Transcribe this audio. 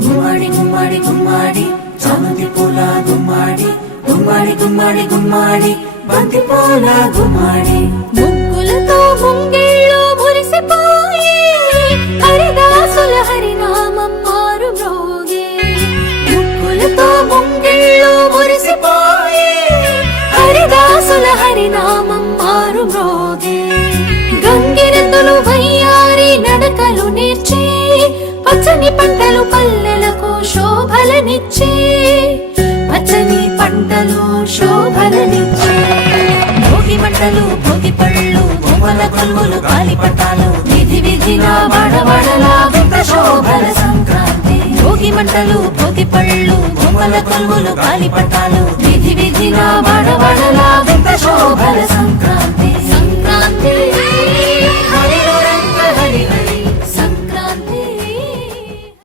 గుమ్మడి గుమ్మడి గుమ్మడి చామంతి పూల గుమ్మడి గుమ్మడి గుమ్మడి గుమ్మడి బంతి పూల గుమ్మడి ముగ్గులతో ముంగిళ్ళు మురిసిపోయి హరిదాసుల హరినామం మారు మ్రోగే. ముగ్గులతో ముంగిళ్ళు మురిసిపోయి హరిదాసుల హరినామం మారు మ్రోగే. గంగిరెద్దులు వయ్యారి నడకలు నేర్చి పచ్చని పంటలు పల్లెలకు శోభలనిచ్చి పచ్చని పంటలు శోభలనిచ్చి భోగి మంటలు భోగి పళ్ళు బొమ్మల కొలువులు గాలిపటాలు విధి విధిన వడవడలా వింత శోభల సంక్రాంతి. భోగి మంటలు భోగి పళ్ళు బొమ్మల కొలువులు గాలిపటాలు విధి విధిన వడవడలా వింత శోభల సంక్రాంతి. సంక్రాంతి